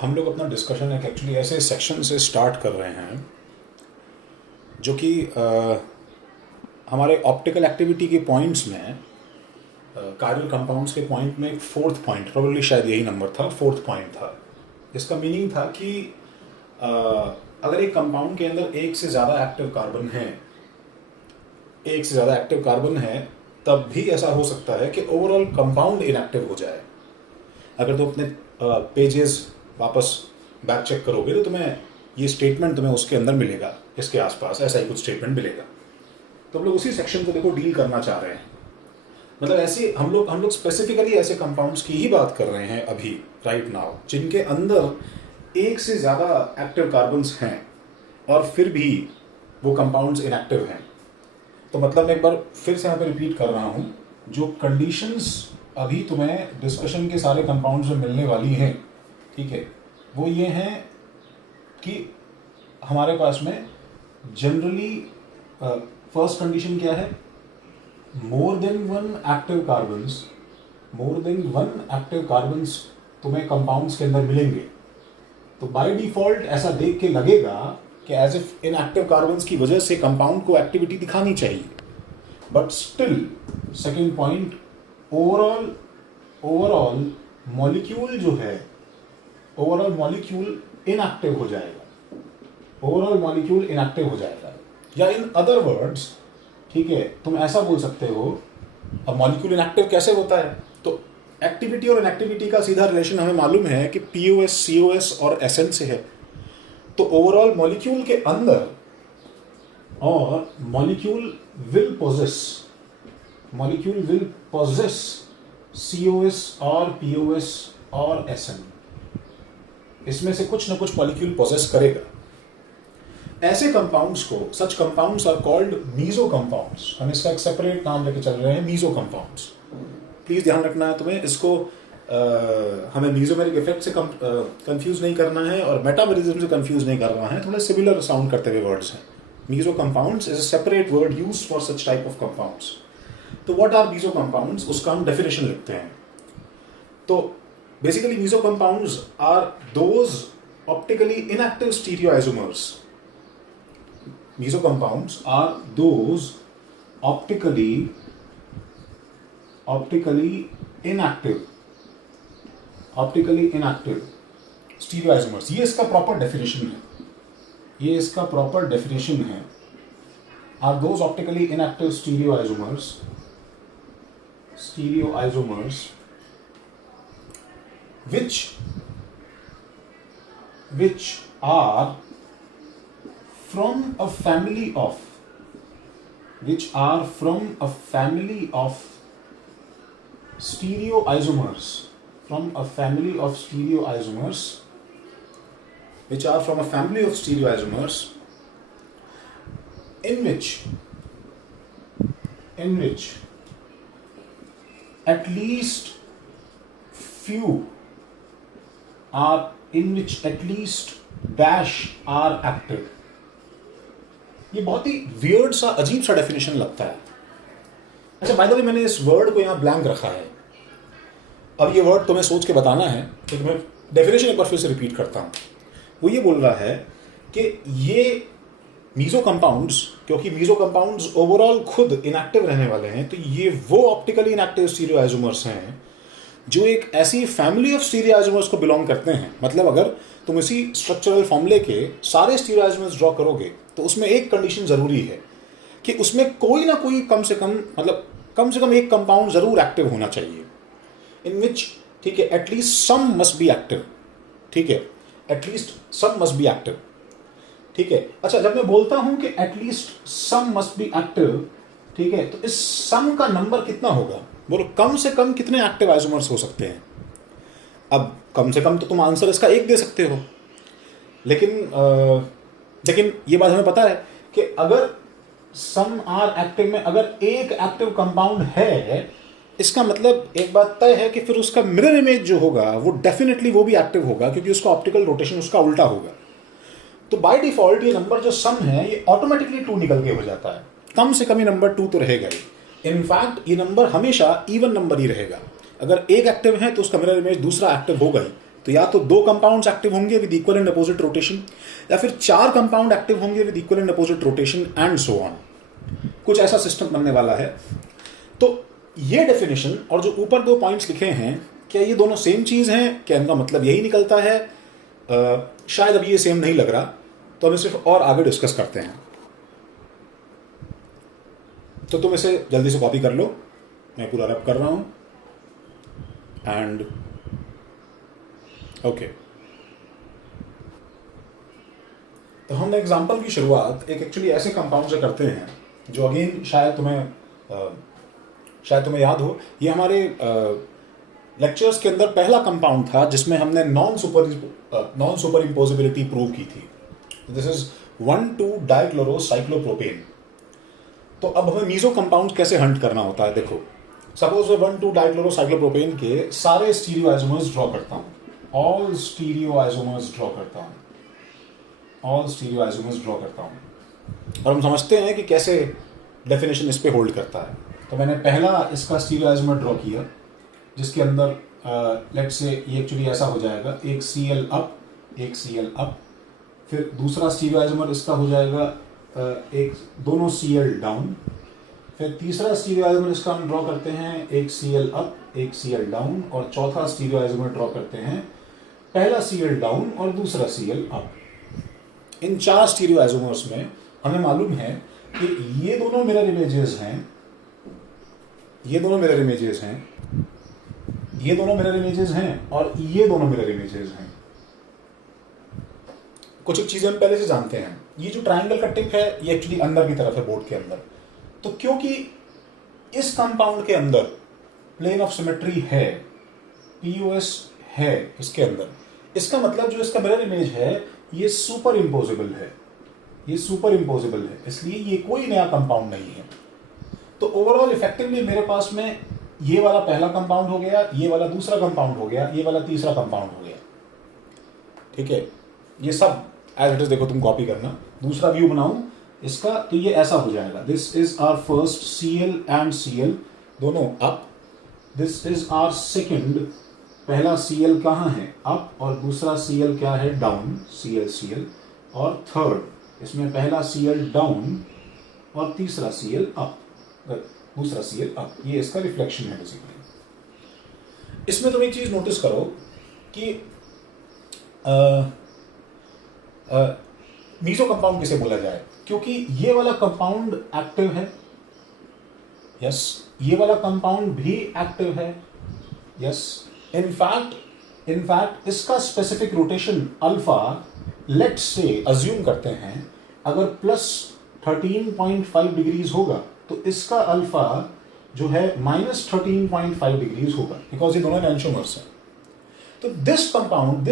हम लोग अपना डिस्कशन एक एक्चुअली ऐसे सेक्शन से स्टार्ट कर रहे हैं जो कि हमारे ऑप्टिकल एक्टिविटी के पॉइंट्स में कायरल कंपाउंड्स के पॉइंट में एक फोर्थ पॉइंट, प्रोबेबली शायद यही नंबर था, फोर्थ पॉइंट था। इसका मीनिंग था कि अगर एक कंपाउंड के अंदर एक से ज़्यादा एक्टिव कार्बन है तब भी ऐसा हो सकता है कि ओवरऑल कंपाउंड इनएक्टिव हो जाए। अगर तुम अपने पेजेस वापस बैक चेक करोगे तो तुम्हें ये स्टेटमेंट तुम्हें उसके अंदर मिलेगा, इसके आसपास ऐसा ही कुछ स्टेटमेंट मिलेगा। तो हम लोग उसी सेक्शन को देखो डील करना चाह रहे हैं। मतलब ऐसे हम लोग स्पेसिफिकली ऐसे कंपाउंड्स की ही बात कर रहे हैं अभी राइट नाउ जिनके अंदर एक से ज़्यादा एक्टिव कार्बन्स हैं और फिर भी वो कंपाउंड्स इनएक्टिव हैं। तो मतलब मैं एक बार फिर से यहाँ पे रिपीट कर रहा हूँ, जो कंडीशंस अभी तुम्हें डिस्कशन के सारे कंपाउंड्स में मिलने वाली हैं, ठीक है, वो ये हैं कि हमारे पास में जनरली फर्स्ट कंडीशन क्या है, more than one active carbons तुम्हें कंपाउंड्स के अंदर मिलेंगे। तो बाय डिफॉल्ट ऐसा देख के लगेगा कि एज इफ इन एक्टिव कार्बन्स की वजह से कंपाउंड को एक्टिविटी दिखानी चाहिए, but still second point, overall molecule जो है, ओवरऑल मॉलिक्यूल इनएक्टिव हो जाएगा। या इन अदर वर्ड्स, ठीक है, तुम ऐसा बोल सकते हो, अब मॉलिक्यूल इनएक्टिव कैसे होता है, तो एक्टिविटी और इनएक्टिविटी का सीधा रिलेशन हमें मालूम है कि POS, COS और SN से है। तो ओवरऑल मॉलिक्यूल के अंदर, और मॉलिक्यूल विल पोजेस COS और POS और SN, इसमें से कुछ ना कुछ मॉलिक्यूल पोजेस करेगा। ऐसे कंपाउंड्स को, such compounds are called meso compounds. हम इसका एक सेपरेट नाम लेके चल रहे हैं, मीजो कंपाउंड्स। प्लीज ध्यान रखना है तुम्हें, इसको हमें मीजोमेरिक इफेक्ट से कंफ्यूज नहीं करना है और मेटामेरिज्म से कंफ्यूज नहीं करना है। थोड़े सिमिलर साउंड करते हुए वर्ड्स हैं। Meso compounds is a separate word used for such type of compounds. तो व्हाट आर मीजो कंपाउंड्स, उसका हम डेफिनेशन लिखते हैं। तो basically meso compounds are those optically inactive stereoisomers. Meso compounds are those optically inactive stereoisomers। ये इसका proper definition है। Are those optically inactive stereoisomers which are from a family of stereoisomers, in which at least dash are active। ये बहुत ही weird सा, अजीब सा definition लगता है। अच्छा, बाय द वे मैंने इस वर्ड को यहाँ ब्लैंक रखा है। अब ये वर्ड तुम्हें सोच के बताना है, तो मैं डेफिनेशन एक बार फिर से रिपीट करता हूँ। वो ये बोल रहा है कि ये मीजो कंपाउंड्स, क्योंकि मीजो कंपाउंड्स ओवरऑल खुद इनएक्टिव रहने वाले हैं, तो ये वो ऑप्टिकली इनएक्टिव स्टीरियोआइसोमर्स हैं जो एक ऐसी फैमिली ऑफ स्टीरियोआइसोमर्स को बिलोंग करते हैं। मतलब अगर तुम इसी स्ट्रक्चरल फॉर्मूले के सारे स्टीरियोआइसोमर्स ड्रॉ करोगे तो उसमें एक कंडीशन जरूरी है कि उसमें कोई ना कोई कम से कम एक कंपाउंड जरूर एक्टिव होना चाहिए। इन विच, ठीक है, at least some must be active. ठीक है, at least some must be active. ठीक है, अच्छा, जब मैं बोलता हूं कि at least some must be active, ठीक है, तो इस सम का नंबर कितना होगा? बोलो, कम से कम कितने एक्टिव आइसोमर्स हो सकते हैं? अब कम से कम तो तुम आंसर इसका एक दे सकते हो, लेकिन ये बात हमें पता है कि अगर सम आर एक्टिव में अगर एक एक्टिव कंपाउंड है, इसका मतलब एक बात तय है कि फिर उसका मिरर इमेज जो होगा वो डेफिनेटली वो भी एक्टिव होगा, क्योंकि उसका ऑप्टिकल रोटेशन उसका उल्टा होगा। तो बाय डिफॉल्ट ये नंबर जो सम है ये ऑटोमेटिकली 2 निकल के हो जाता है। कम से कम ये नंबर 2 तो रहेगा ही। इनफैक्ट ये नंबर हमेशा इवन नंबर ही रहेगा। अगर एक एक्टिव है तो उसका मिरर इमेज दूसरा एक्टिव होगा ही, तो या तो 2 कंपाउंड्स एक्टिव होंगे with equal and opposite rotation, या फिर 4 कंपाउंड एक्टिव होंगे with equal and opposite rotation and so on. कुछ ऐसा सिस्टम बनने वाला है। तो ये डेफिनेशन और जो ऊपर 2 पॉइंट्स लिखे हैं, क्या ये दोनों सेम चीज हैं? क्या इनका मतलब यही निकलता है? शायद अभी ये सेम नहीं लग रहा, तो हम सिर्फ और आगे डिस्कस करते हैं। तो तुम इसे जल्दी से कॉपी कर लो, मैं पूरा रैप कर रहा हूं। एंड ओके, तो हम एग्जांपल की शुरुआत एक एक्चुअली ऐसे कंपाउंड से करते हैं जो अगेन शायद तुम्हें याद हो। ये हमारे लेक्चर्स के अंदर पहला कंपाउंड था जिसमें हमने नॉन सुपर इम्पोजिबिलिटी प्रूव की थी। दिस इज 1,2-डाइक्लोरोसाइक्लोप्रोपेन। तो अब हमें मीजो कंपाउंड कैसे हंट करना होता है, देखो। सपोज मैं 1,2-डाइक्लोरोसाइक्लोप्रोपेन के सारे स्टीरियो आइसोमर्स ड्रॉ करता हूं, ऑल स्टीरियो आइसोमर्स ड्रॉ करता हूं, और हम समझते हैं कि कैसे डेफिनेशन इस पे होल्ड करता है। तो मैंने पहला इसका स्टीरियो आइसोमर ड्रॉ किया, जिसके अंदर लेट्स से ये एक्चुअली ऐसा हो जाएगा, एक Cl अप, फिर दूसरा स्टीरियो आइसोमर इसका हो जाएगा एक दोनों Cl डाउन, फिर तीसरा स्टीरियो आइसोमर इसका हम ड्रॉ करते हैं एक Cl अप, एक Cl डाउन, और चौथा स्टीरियो आइसोमर ड्रॉ करते हैं पहला Cl डाउन और दूसरा Cl अप। इन 4 स्टीरियो आइसोमर्स में हमें मालूम है कि ये दोनों मिरर इमेजेस हैं, ये दोनों मिरर इमेजेस हैं, ये दोनों मिरर इमेजेस हैं, और ये दोनों मिरर इमेजेस हैं। कुछ एक चीजें हम पहले से जानते हैं। ये जो ट्राइंगल का टिप है ये एक्चुअली अंदर की तरफ है बोर्ड के अंदर। तो क्योंकि इस कंपाउंड के अंदर प्लेन ऑफ सिमेट्री है, POS है इसके अंदर, इसका मतलब जो इसका मिरर इमेज है ये सुपर इम्पोजिबल है, इसलिए ये कोई नया कंपाउंड नहीं है। तो ओवरऑल इफेक्टिवली मेरे पास में ये वाला पहला कंपाउंड हो गया, ये वाला दूसरा कंपाउंड हो गया, ये वाला तीसरा कंपाउंड हो गया। ठीक है, ये सब एज इट इज देखो, तुम कॉपी करना। दूसरा व्यू बनाऊं इसका तो ये ऐसा हो जाएगा, this is our first Cl and Cl दोनों up, this is our second, पहला Cl कहाँ है अप और दूसरा Cl क्या है डाउन, Cl, और थर्ड इसमें पहला Cl डाउन और तीसरा Cl अप, दूसरा Cl अप। ये इसका रिफ्लेक्शन है बेसिकली। इसमें तुम एक चीज नोटिस करो कि मीजो कंपाउंड किसे बोला जाए, क्योंकि ये वाला कंपाउंड एक्टिव है, यस, ये वाला कंपाउंड भी एक्टिव है, यस। इनफैक्ट इसका specific rotation alpha, let's say assume करते हैं अगर प्लस 13.5 डिग्रीज होगा तो इसका अल्फा जो है माइनस 13.5 डिग्रीज होगा, बिकॉज ये दोनों एंटियोमर्स हैं। तो दिस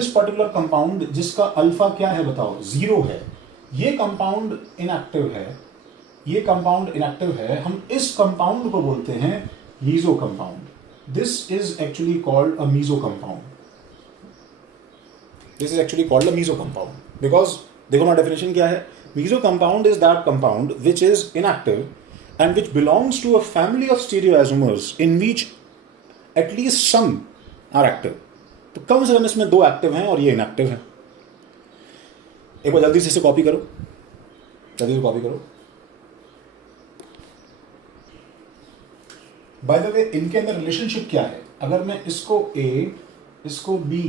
पर्टिकुलर कंपाउंड जिसका अल्फा क्या है बताओ, 0 है, ये कंपाउंड इनएक्टिव है, हम इस कंपाउंड को बोलते हैं meso compound. This is actually called a meso compound, because देखो हमारा डेफिनेशन क्या है, meso compound is that compound which is inactive and which belongs to a family of stereoisomers in which at least some are active। तो कम से कम इसमें 2 active हैं और ये इनएक्टिव है। एक बार जल्दी से इसे कॉपी करो, बाय द वे इनके अंदर रिलेशनशिप क्या है, अगर मैं इसको A, इसको B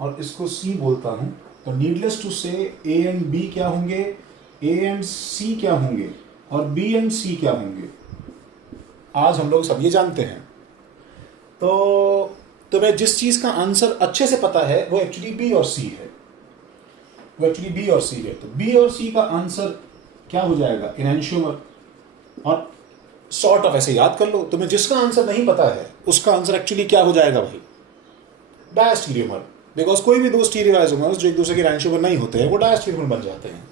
और इसको C बोलता हूं तो नीडलेस टू से A एंड B क्या होंगे, A एंड C क्या होंगे और B एंड C क्या होंगे, आज हम लोग सब ये जानते हैं। तो तुम्हें जिस चीज का आंसर अच्छे से पता है वो एक्चुअली B और C है, तो B और C का आंसर क्या हो जाएगा, एनेंशियोमर। और सॉर्ट ऑफ ऐसे याद कर लो, तुम्हें जिसका आंसर नहीं पता है उसका आंसर एक्चुअली क्या हो जाएगा भाई, डायस्टीरियोमर, बिकॉज कोई भी 2 स्टीरियो आइसोमर्स जो एक दूसरे के एनेंशियोमर नहीं होते हैं वो डायस्टीरियोमर बन जाते हैं।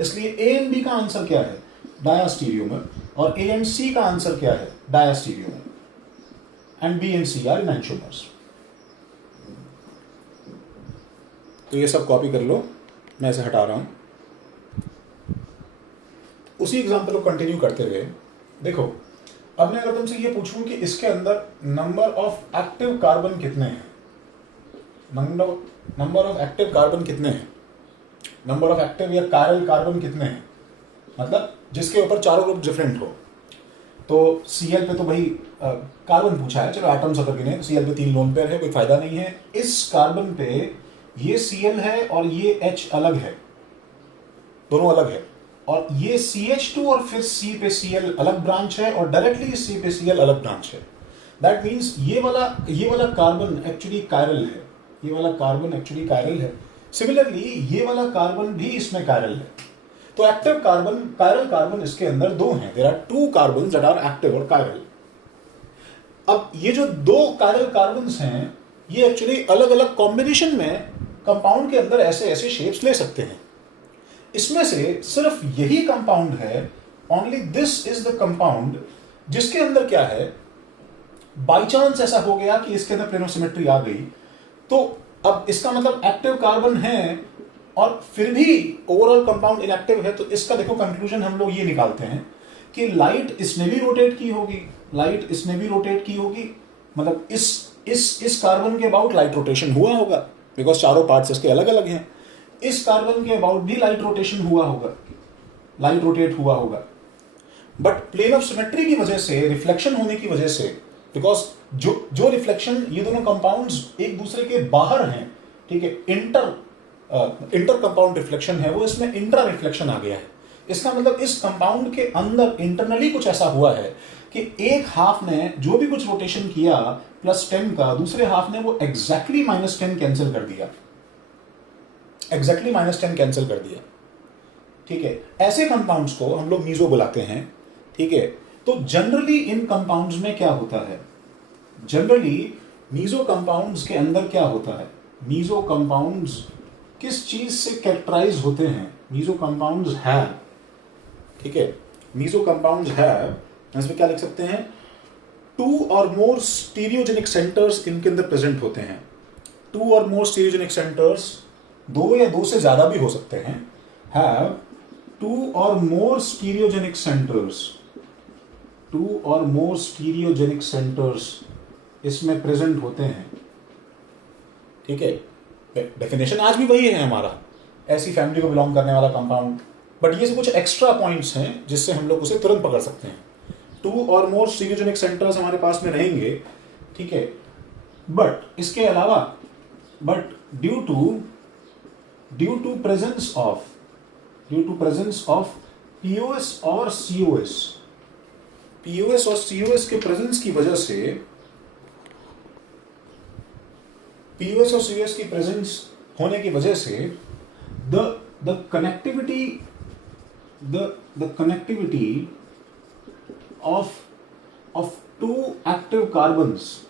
इसलिए A एंड B का आंसर क्या है, डायस्टीरियोमर, और A एंड C का आंसर क्या है, diastereomer, and B and C are enantiomers. तो ये सब कॉपी कर लो, मैं इसे हटा रहा हूं। उसी एग्जांपल को कंटिन्यू करते हुए देखो, अब मैं अगर तुमसे ये पूछूं कि इसके अंदर नंबर ऑफ एक्टिव कार्बन कितने हैं, number number of active carbon कितने हैं, नंबर ऑफ एक्टिव या कायरल कार्बन कितने हैं, मतलब जिसके ऊपर चारों ग्रुप डिफरेंट हो। तो Cl पे तो भाई कार्बन पूछा है, चलो एटम्स अगर गिने, Cl पे 3 लोन पेयर है, कोई फायदा नहीं है। इस कार्बन पे ये Cl है और ये H अलग है, दोनों अलग है, और ये CH2 और फिर C पे Cl अलग ब्रांच है, और डायरेक्टली C पे Cl अलग ब्रांच है। दैट मीन्स ये वाला कार्बन एक्चुअली कायरल है, ये वाला कार्बन एक्चुअली कायरल है। सिमिलरली ये वाला कार्बन भी इसमें कायरल है। तो एक्टिव कार्बन, कायरल कार्बन इसके अंदर 2 हैं। There are 2 carbons that are active और कायरल। अब ये जो 2 कायरल कार्बन्स हैं, ये एक्चुअली अलग अलग कॉम्बिनेशन में कंपाउंड के अंदर ऐसे ऐसे शेप्स ले सकते हैं। इसमें से सिर्फ यही कंपाउंड है, only this is the compound, जिसके अंदर क्या है, बाई चांस ऐसा हो गया कि इसके अंदर प्लेन ऑफ सिमेट्री आ गई, तो अब इसका मतलब एक्टिव कार्बन है और फिर भी ओवरऑल कंपाउंड इनएक्टिव है। तो इसका देखो कंक्लूजन हम लोग ये निकालते हैं कि लाइट इसने भी रोटेट की होगी, लाइट इसने भी रोटेट की होगी, मतलब इस कार्बन के अबाउट लाइट रोटेशन हुआ होगा, बिकॉज चारों पार्ट्स इसके अलग अलग हैं। इस कार्बन के अबाउट भी लाइट रोटेशन हुआ होगा, लाइट रोटेट हुआ होगा। बट प्लेन ऑफ सिमेट्री की वजह से, रिफ्लेक्शन होने की वजह से, बिकॉज जो रिफ्लेक्शन, ये दोनों कंपाउंड्स एक दूसरे के बाहर हैं, ठीक है, इंटर कंपाउंड रिफ्लेक्शन है, वो इसमें इंट्रा रिफ्लेक्शन आ गया है। इसका मतलब इस कंपाउंड के अंदर इंटरनली कुछ ऐसा हुआ है कि एक हाफ ने जो भी कुछ रोटेशन किया +10 का, दूसरे हाफ ने वो एग्जैक्टली -10 कैंसिल कर दिया, एग्जैक्टली -10 कैंसिल कर दिया, ठीक है। ऐसे कंपाउंड्स को हम लोग मीजो बुलाते हैं, ठीक है। तो जनरली इन कंपाउंड्स में क्या होता है, जनरली मीजो कंपाउंड्स के अंदर क्या होता है, मीजो कंपाउंड्स किस चीज से कैरेक्टराइज होते हैं, मीजो कंपाउंड्स है, ठीक है, मीजो कंपाउंड्स है, इसमें क्या लिख सकते हैं, 2 और मोर स्टीरियोजेनिक सेंटर्स इनके अंदर प्रेजेंट होते हैं। 2 और मोर स्टीरियोजेनिक सेंटर्स, 2 या 2 से ज्यादा भी हो सकते हैं, हैव 2 और मोर स्टीरियोजेनिक सेंटर्स, 2 और मोर स्टीरियोजेनिक सेंटर्स इसमें प्रेजेंट होते हैं, ठीक है। डेफिनेशन आज भी वही है हमारा, ऐसी फैमिली को बिलोंग करने वाला कंपाउंड, बट ये कुछ एक्स्ट्रा पॉइंट्स हैं जिससे हम लोग उसे तुरंत पकड़ सकते हैं। 2 और मोर स्टीरियोजेनिक सेंटर्स हमारे पास में रहेंगे, ठीक है, बट इसके अलावा, but due to presence of POS और COS, POS और COS के प्रेजेंस की वजह से, POS और COS की प्रेजेंस होने की वजह से the connectivity of two active carbons,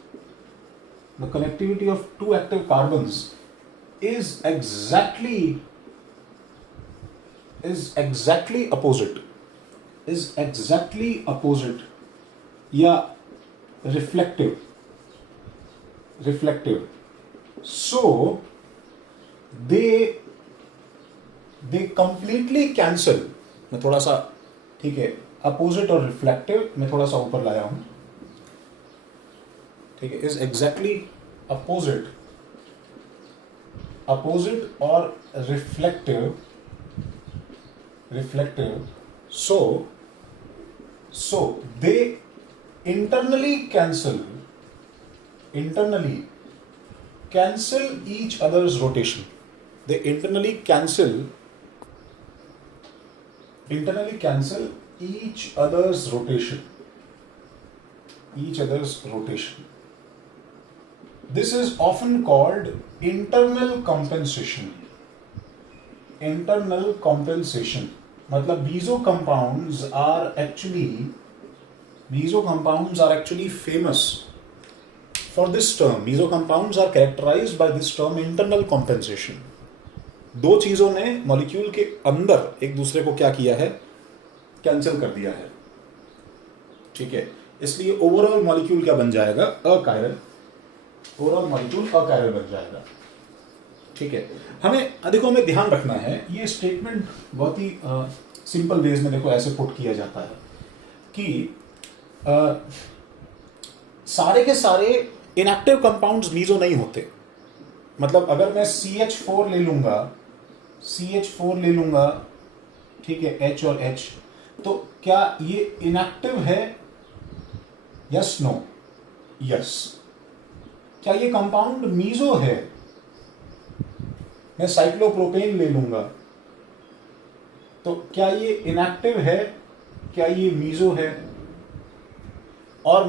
the connectivity of two active carbons is exactly opposite या reflective. So they completely cancel। मैं थोड़ा सा, ठीक है, अपोजिट और रिफ्लेक्टिव मैं थोड़ा सा ऊपर लाया हूं, ठीक है, इज एग्जैक्टली अपोजिट और reflective, so they internally cancel each other's rotation. They internally cancel each other's rotation. This is often called internal compensation. मतलब meso compounds are actually famous for this term. Meso compounds are characterized by this term internal compensation. 2 चीजों ने molecule के अंदर एक दूसरे को क्या किया है, कैंसिल कर दिया है, ठीक है। इसलिए ओवरऑल मॉलिक्यूल क्या बन जाएगा, अकायरल, ओवरऑल मॉलिक्यूल अकायरल बन जाएगा, ठीक है। हमें ध्यान रखना है, ये स्टेटमेंट बहुत ही सिंपल वेज में देखो ऐसे पुट किया जाता है कि सारे के सारे इनएक्टिव कंपाउंड्स मीजो नहीं होते, मतलब अगर मैं CH4 ले लूंगा, CH4 ले लूंगा, ठीक है, H और H, तो क्या ये इनएक्टिव है? Yes no? यस। क्या ये कंपाउंड मीजो है? मैं साइक्लोप्रोपेन ले लूंगा, तो क्या ये इनएक्टिव है? क्या ये मीजो है? और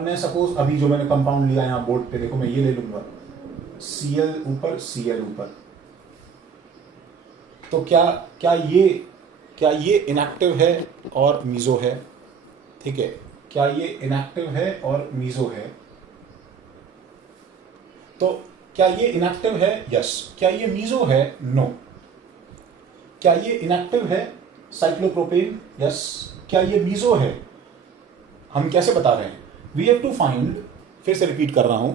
मैं सपोज अभी जो मैंने कंपाउंड लिया यहां बोर्ड पे देखो, मैं ये ले लूंगा, Cl ऊपर Cl ऊपर, तो क्या ये इनएक्टिव है और मीजो है? ठीक है, क्या ये इनएक्टिव है और मीजो है? तो क्या ये इनएक्टिव है? यस। क्या ये मीजो है? नो। क्या ये इनएक्टिव है? साइक्लोप्रोपेन? यस। क्या ये मीजो है? हम कैसे बता रहे हैं? वी हैव टू फाइंड, फिर से रिपीट कर रहा हूं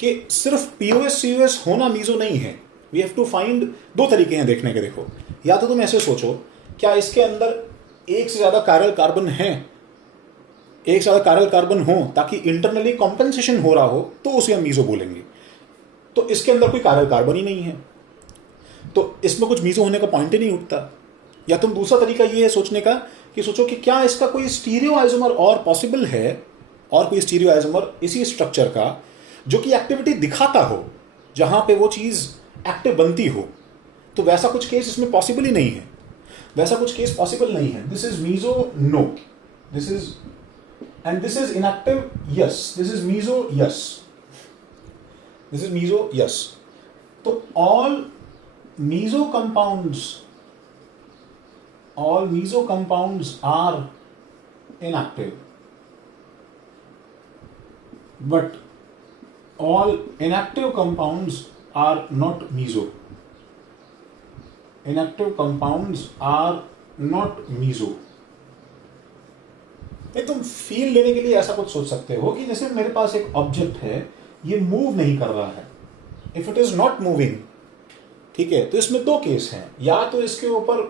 कि सिर्फ पीओएस सीओएस होना मीजो नहीं है। वी हैव टू फाइंड, दो तरीके हैं देखने के। देखो, या तो तुम ऐसे सोचो, क्या इसके अंदर एक से ज्यादा कायरल कार्बन है, एक से ज्यादा कायरल कार्बन हो ताकि इंटरनली कॉम्पेंसेशन हो रहा हो, तो उसे हम मीजो बोलेंगे। तो इसके अंदर कोई कायरल कार्बन ही नहीं है, तो इसमें कुछ मीजो होने का पॉइंट ही नहीं उठता। या तुम दूसरा तरीका ये है सोचने का कि सोचो कि क्या इसका कोई स्टीरियो आइसोमर और पॉसिबल है, और कोई स्टीरियो आइसोमर इसी स्ट्रक्चर का जो कि एक्टिविटी दिखाता हो, जहां पे वो चीज एक्टिव बनती हो, तो वैसा कुछ केस इसमें पॉसिबल ही नहीं है। वैसा कुछ केस पॉसिबल नहीं है। This is meso? No. This is, and this is inactive? Yes. This is meso? Yes. This is meso? Yes. तो all meso compounds are inactive, but all inactive compounds are not meso. Inactive compounds are not meso. तुम feel लेने के लिए ऐसा कुछ सोच सकते हो कि जैसे मेरे पास एक ऑब्जेक्ट है, ये मूव नहीं कर रहा है। If it is not moving, ठीक है, तो इसमें दो केस हैं, या तो इसके ऊपर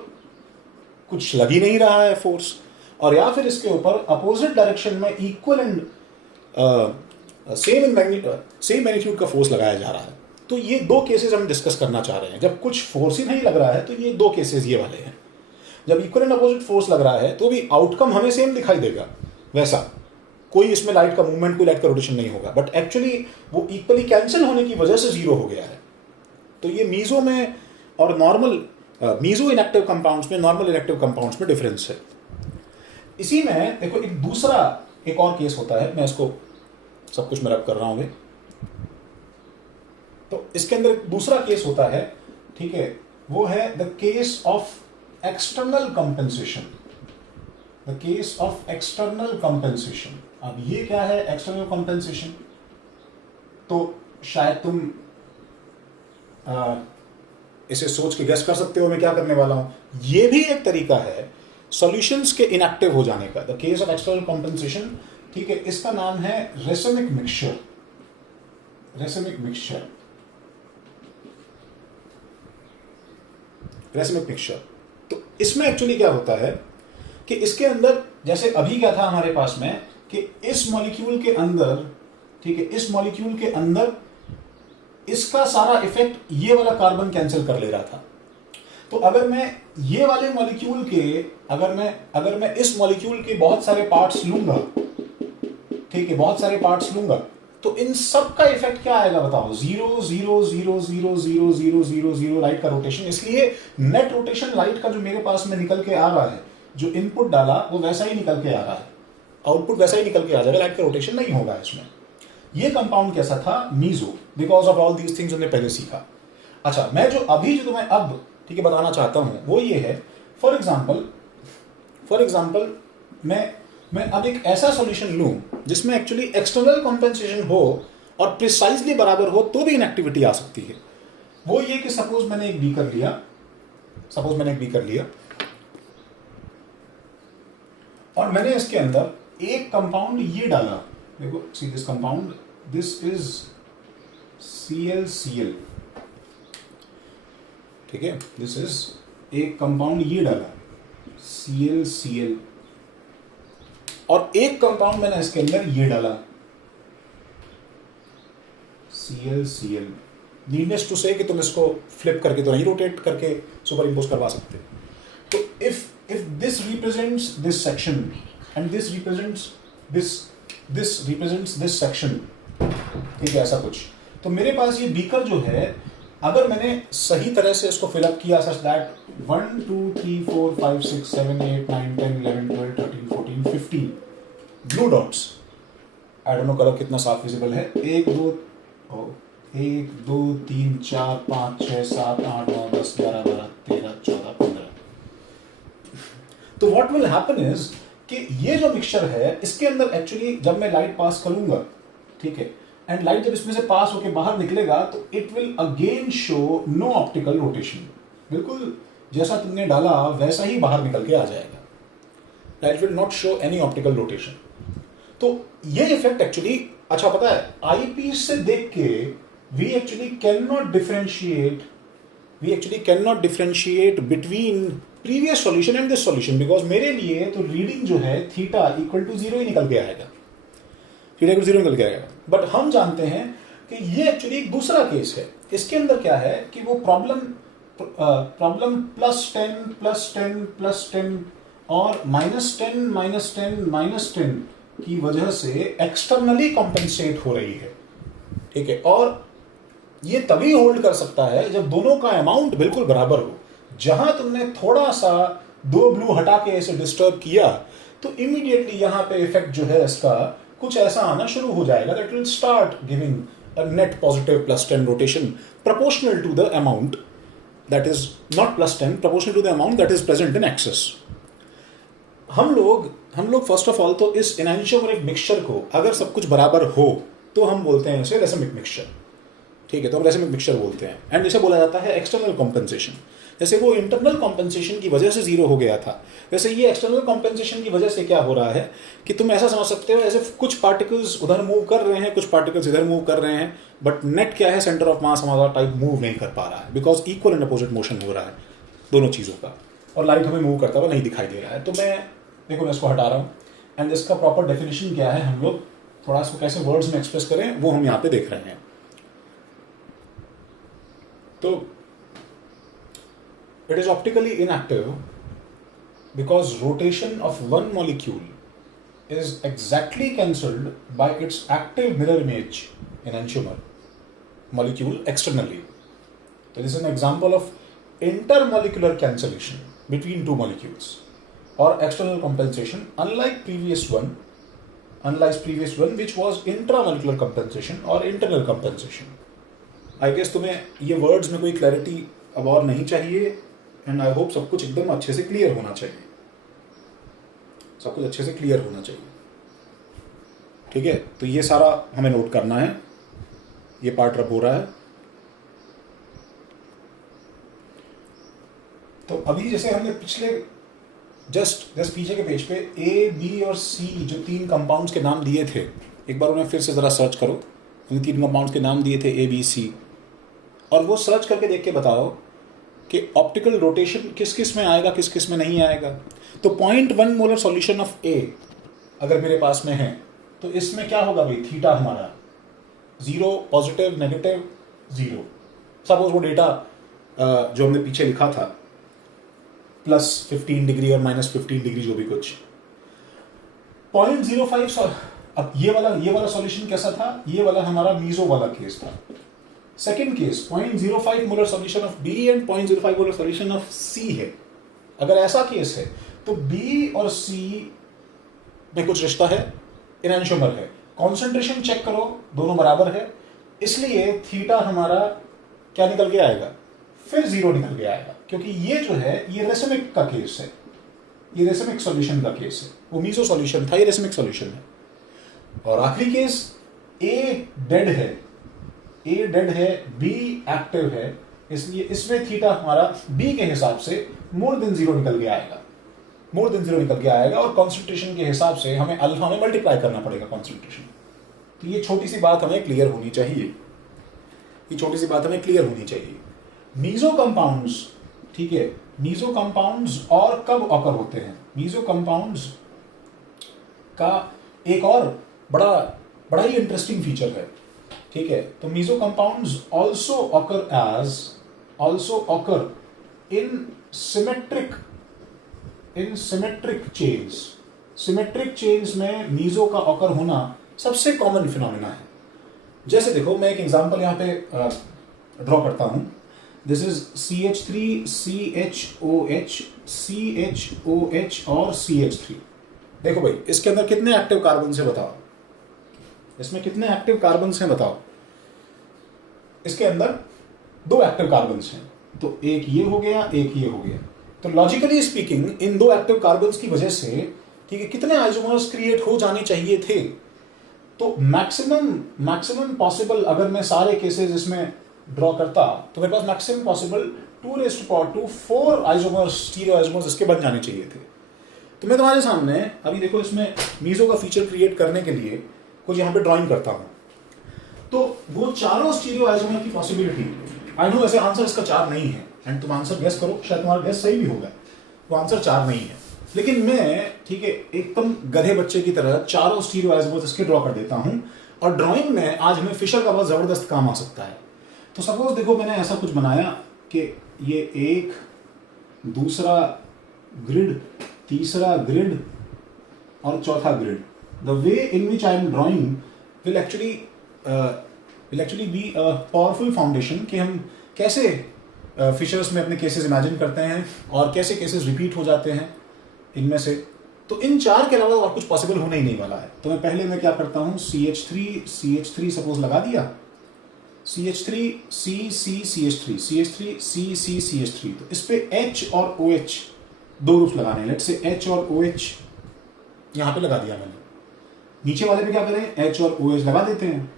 कुछ लग ही नहीं रहा है फोर्स, और या फिर इसके ऊपर अपोजिट डायरेक्शन में इक्वल एंड सेम मैग्नीट्यूड का फोर्स लगाया जा रहा है। तो ये दो केसेस हम डिस्कस करना चाह रहे हैं। जब कुछ फोर्स ही नहीं लग रहा है तो ये दो केसेस ये वाले हैं। जब इक्वल एंड अपोजिट फोर्स लग रहा है तो भी आउटकम हमें सेम दिखाई देगा, वैसा कोई इसमें लाइट का मूवमेंट, कोई लाइट का रोटेशन नहीं होगा, बट एक्चुअली वो इक्वली कैंसिल होने की वजह से जीरो हो गया है। तो ये मीजो में और नॉर्मल मीजो इनएक्टिव कंपाउंड्स में, नॉर्मल इनएक्टिव कंपाउंड्स में डिफरेंस है। इसी में देखो एक और केस होता है, मैं इसको सब कुछ मैं रब कर रहा हूं। तो इसके अंदर एक दूसरा केस होता है, ठीक है, वो है the case of external compensation. The case of external compensation. अब ये क्या है एक्सटर्नल कंपेंसेशन? तो शायद तुम इसे सोच के गेस कर सकते हो मैं क्या करने वाला हूं। ये भी एक तरीका है सॉल्यूशंस के इनएक्टिव हो जाने का। The case of external compensation, ठीक है, इसका नाम है racemic mixture. Racemic mixture, racemic mixture. तो इसमें एक्चुअली क्या होता है कि इसके अंदर, जैसे अभी क्या था हमारे पास में कि इस मॉलिक्यूल के अंदर, ठीक है, इस मॉलिक्यूल के अंदर इसका सारा इफेक्ट ये वाला कार्बन कैंसिल कर ले रहा था। तो अगर मैं ये वाले मॉलिक्यूल के, अगर मैं इस मॉलिक्यूल के बहुत सारे पार्ट्स लूंगा, ठीक है, बहुत सारे पार्ट्स लूंगा, तो इन सब का इफेक्ट क्या आएगा बताओ? 0 0 0 0 0 0 0 0 लाइट का रोटेशन। इसलिए नेट रोटेशन लाइट का जो मेरे पास में निकल के आ रहा है, जो इनपुट डाला वो वैसा ही निकल के आ रहा है, आउटपुट वैसा ही निकल के आ जाएगा, लाइट का रोटेशन नहीं होगा इसमें। ये कंपाउंड कैसा था? Meso, because of all these things हमने पहले सीखा। अच्छा, मैं जो तुम्हें अब, ठीक है, बताना चाहता हूं वो ये है, फॉर एग्जाम्पल मैं अब एक ऐसा सॉल्यूशन लूं जिसमें एक्चुअली एक्सटर्नल कॉम्पेंसेशन हो और प्रिसाइजली बराबर हो, तो भी इनएक्टिविटी आ सकती है। वो ये कि सपोज मैंने एक बीकर लिया और मैंने इसके अंदर एक कंपाउंड ये डाला। देखो, see this compound, this is ClCl, ठीक है, दिस इज एक कंपाउंड ये डाला ClCl, और एक कंपाउंड मैंने इसके अंदर ये डाला Cl नीडनेस टू से कि तुम इसको फ्लिप करके तो नहीं रोटेट करके सुपर इम्पोज करवा सकते। तो if this represents this section and this represents this section, ठीक है, ऐसा कुछ, तो मेरे पास ये बीकर जो है, अगर मैंने सही तरह से इसको फिलअप किया such that 1 2 3 4 5 6 7 8 9 10 11 12 13 14 15 blue dots, I don't know colour कितना साफ विजिबल है, 1 2 3 4 5 6 7 8 9 10 11 12 13 14 15। तो व्हाट विल हैपन इज कि ये जो मिक्सचर है इसके अंदर एक्चुअली जब मैं लाइट पास करूंगा, ठीक है, एंड लाइट जब इसमें से पास होकर बाहर निकलेगा तो it will again show no optical rotation, बिल्कुल जैसा तुमने डाला वैसा ही बाहर निकल के आ जाएगा, that will not show any optical rotation. तो ये इफेक्ट एक्चुअली, अच्छा पता है, आईपीस से देख के we actually can not differentiate between previous solution and this solution, because मेरे लिए तो रीडिंग जो है थीटा इक्वल टू 0 ही निकल के आएगा, थीटा इक्वल 0 निकल के आएगा। बट हम जानते हैं कि ये एक्चुअली एक दूसरा केस है, इसके अंदर क्या है कि वो प्रॉब्लम +10 और -10 की वजह से एक्सटर्नली कॉम्पेंसेट हो रही है, ठीक है, और ये तभी होल्ड कर सकता है जब दोनों का अमाउंट बिल्कुल बराबर हो। जहां तुमने थोड़ा सा 2 ब्लू हटा के ऐसे डिस्टर्ब किया तो इमीडिएटली यहां पे इफेक्ट जो है इसका कुछ ऐसा आना शुरू हो जाएगा, that will start giving a net positive +10 rotation proportional to the amount that is not +10, proportional to the amount that is present in excess. हम लोग फर्स्ट ऑफ ऑल तो इस एनहांसोमेरिक मिक्सचर को अगर सब कुछ बराबर हो तो हम बोलते हैं उसे रेसिमिक मिक्सचर, ठीक है, तो हम रेसिमिक मिक्सचर बोलते हैं। एंड इसे बोला जाता है एक्सटर्नल कॉम्पेंसेशन। जैसे वो इंटरनल कॉम्पेंसेशन की वजह से 0 हो गया था, वैसे ये एक्सटर्नल कॉम्पेंसेशन की वजह से क्या हो रहा है कि तुम ऐसा समझ सकते हो ऐसे कुछ पार्टिकल्स उधर मूव कर रहे हैं, कुछ पार्टिकल्स इधर मूव कर रहे हैं, बट नेट क्या है, सेंटर ऑफ मास हमारा टाइप मूव नहीं कर पा रहा है, because equal and opposite motion हो रहा है दोनों चीज़ों का, और लाइट हमें मूव करता हुआ नहीं दिखाई दे रहा है। तो मैं इसको हटा रहा हूँ, एंड इसका प्रॉपर डेफिनेशन क्या है, हम लोग थोड़ा इसको कैसे वर्ड्स में एक्सप्रेस करें वो हम यहाँ पे देख रहे हैं। तो it is optically inactive because rotation of one molecule is exactly cancelled by its active mirror image enantiomer molecule externally. So this is an example of intermolecular cancellation between two molecules or external compensation, unlike previous one which was intramolecular compensation or internal compensation. I guess तुम्हें ये words में कोई clarity अब और नहीं चाहिए, and I hope सब कुछ एकदम अच्छे से क्लियर होना चाहिए, ठीक है। तो ये सारा हमें नोट करना है, ये पार्ट रब हो रहा है। तो अभी जैसे हमने पिछले जस्ट पीछे के पेज पे ए, बी और सी जो 3 कंपाउंड्स के नाम दिए थे, एक बार उन्हें फिर से ज़रा सर्च करो। उन 3 कंपाउंड्स के नाम दिए थे ए, बी, सी, और वो सर्च करके देख के बताओ कि ऑप्टिकल रोटेशन किस किस में आएगा, किस किस में नहीं आएगा। तो 0.1 मोलर सॉल्यूशन ऑफ ए अगर मेरे पास में है तो इसमें क्या होगा भाई, थीटा हमारा 0, पॉजिटिव, नेगेटिव, 0। सपोज वो डेटा जो हमने पीछे लिखा था +15 डिग्री और -15 डिग्री जो भी कुछ 0.05। अब ये वाला सॉल्यूशन कैसा था, ये वाला हमारा मीजो वाला केस था। Second case 0.05 molar solution of B and 0.05 molar solution of C है। अगर ऐसा केस है तो बी और सी में कुछ रिश्ता है, एनांशियोमर है, कॉन्सेंट्रेशन चेक करो दोनों बराबर है, इसलिए थीटा हमारा क्या निकल के आएगा, फिर 0 निकल के आएगा, क्योंकि ये जो है ये रेसिमिक का केस है, ये रेसिमिक सॉल्यूशन का केस है। वो मीजो सॉल्यूशन था, ये रेसिमिक सॉल्यूशन है। और आखिरी केस ए डेड है, बी एक्टिव है, इसलिए इसमें थीटा हमारा बी के हिसाब से मोर देन 0 निकल के आएगा, और कॉन्सेंट्रेशन के हिसाब से हमें अल्फा में मल्टीप्लाई करना पड़ेगा कॉन्सेंट्रेशन। तो ये छोटी सी बात हमें क्लियर होनी चाहिए। मीजो कंपाउंड्स, ठीक है, मीजो कंपाउंड्स और कब ऑकर होते हैं, मीजो कंपाउंड्स का एक और बड़ा ही इंटरेस्टिंग फीचर है, ठीक है, तो meso compounds also occur in symmetric chains. Symmetric chains में मीजो का ऑकर होना सबसे कॉमन फिनोमिना है। जैसे देखो, मैं एक एग्जांपल यहां पे ड्रॉ करता हूं। This is CH3 CHOH CHOH और CH3। देखो भाई, इसके अंदर कितने एक्टिव कार्बन है बताओ, इसमें कितने एक्टिव कार्बन हैं बताओ। इसके अंदर 2 एक्टिव कार्बन हैं, तो एक ये हो गया, एक ये हो गया। तो logically speaking in 2 active carbon की वजह से, ठीक है, कितने आइसोमर्स क्रिएट हो जाने चाहिए थे? तो मैक्सिमम पॉसिबल, अगर मैं सारे केसेस इसमें ड्रॉ करता तो मेरे पास maximum possible 2⁴ isomers, stereo isomers इसके बन जाने चाहिए थे। तो मैं तुम्हारे सामने अभी देखो, इसमें मीजो का फीचर क्रिएट करने के लिए कुछ यहाँ पे ड्राइंग करता हूँ। तो वो चारों स्टीरियो आइसोमर की पॉसिबिलिटी, आई नो ऐसे आंसर इसका 4 नहीं है, एंड तुम आंसर गेस करो, शायद तुम्हारा गेस सही भी होगा, वो आंसर 4 नहीं है। लेकिन मैं, ठीक है, एकदम गधे बच्चे की तरह चारों स्टीरियो आइसोमर्स इसके ड्रॉ कर देता हूं, और ड्राइंग में आज हमें फिशर का बहुत जबरदस्त काम आ सकता है। तो सपोज देखो, मैंने ऐसा कुछ बनाया कि ये एक, दूसरा ग्रिड, तीसरा ग्रिड और चौथा grid. The way in which I am drawing will actually be a powerful foundation कि हम कैसे फिशर्स में अपने केसेस इमेजिन करते हैं और कैसे केसेस रिपीट हो जाते हैं इनमें से। तो इन 4 के अलावा और कुछ पॉसिबल होने ही नहीं वाला है। तो मैं पहले मैं क्या करता हूं, CH3 सपोज लगा दिया, CH3 CH3 CH3 तो इस पे H और OH 2 ग्रुप्स लगाने हैं। लेट्स से H और OH यहां पे लगा दिया मैंने। नीचे वाले पे क्या करें, H और OH लगा देते हैं।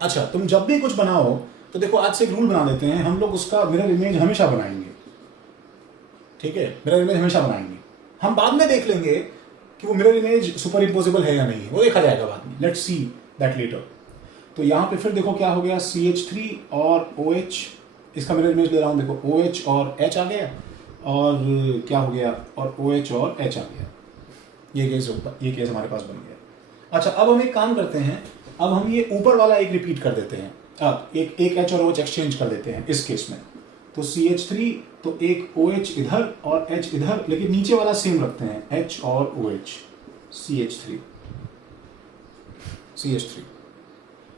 अच्छा, तुम जब भी कुछ बनाओ तो देखो, आज से एक रूल बना देते हैं, हम लोग उसका मिरर इमेज हमेशा बनाएंगे। ठीक है, मिरर इमेज हमेशा बनाएंगे। हम बाद में देख लेंगे कि वो मिरर इमेज सुपर इम्पोजिबल है या नहीं है, वो देखा जाएगा बाद में, लेट्स सी दैट लेटर। तो यहां पे फिर देखो क्या हो गया, CH3 और OH, इसका मिरर इमेज ले रहा हूं, देखो OH और H आ गया, और क्या हो गया, और OH और H आ गया। ये केस हमारे पास बन गया। अच्छा, अब हम एक काम करते हैं, अब हम ये ऊपर वाला एक रिपीट कर देते हैं। अब एक H और OH एक्सचेंज कर देते हैं इस केस में। तो CH3, तो एक OH इधर और H इधर, लेकिन नीचे वाला सेम रखते हैं, H और OH, CH3।